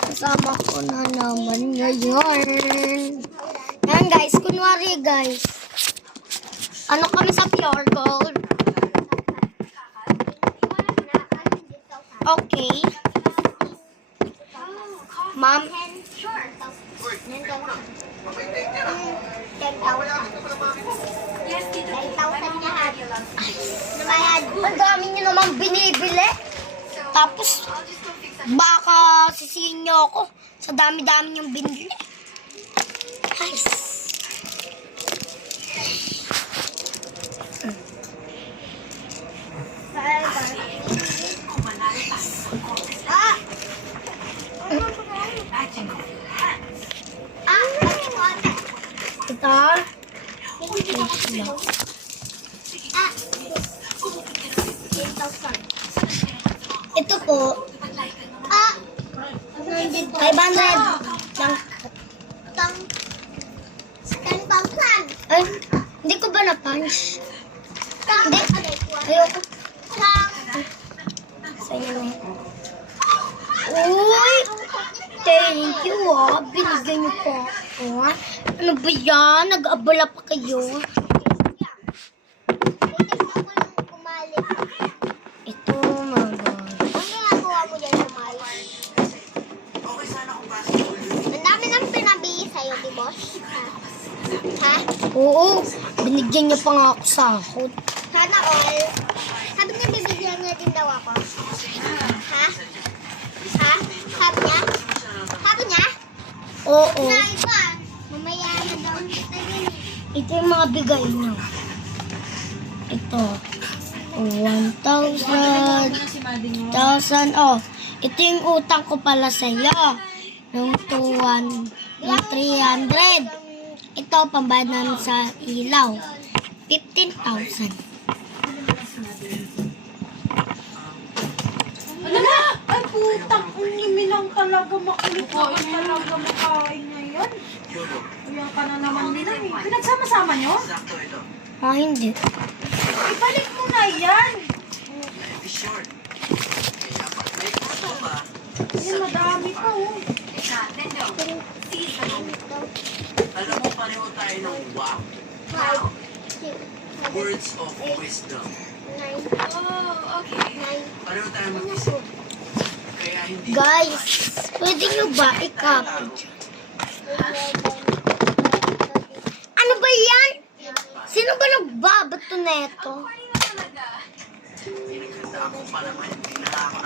Kasama ko na naman ngayon. Yan guys, kunwari guys. Ano kami sa Pure Gold? Okay. Ma'am. 10,000 lahat. Ang dami nyo naman binibili. Tapos, baka sisihin nyo ako sa dami-dami nyong binili. Guys. Ito. Ito po. 500 lang. 10,000. Ay, hindi ko ba na-punch? Hindi. Ayoko. Sa'yo na yun. Uy! Thank you binigyan niyo po ako. Ano ba yan? Nag-abala pa kayo. Ito, mga Ano ginagawa mo dyan sa mall? Ang dami nang pinabili sa'yo, di boss? Ha? Oo, binigyan niyo pa nga ako sahod. Sana all. Sabi niya bibigyan niya din daw ako. Ha? Ha? Sabi niya? Sabi niya? Oo. Na iba. Mamaya na daw kita din. Ito yung mga bigay niyo. Ito. 1,000. 1,000. Oh, ito yung utang ko pala sa'yo. Yung 300. Ito, pambayad namin sa ilaw. 15,000. Ano na? Ay, putang unimi lang talaga. Makulit ka talaga makain ngayon. Ayan ka na naman nila eh. Pinagsama-sama nyo? Ah, hindi. Ibalik mo na yan. Yan, madami pa oh. Alam mo, pareho tayo ng wow. Words of wisdom. Pareho tayo mag-isip. Kaya hindi... Guys, pwede nyo ba i-copy dyan? Ano ba yan? Sino ba nagbabato neto? Pinaghanda ako pa naman. Hindi na ako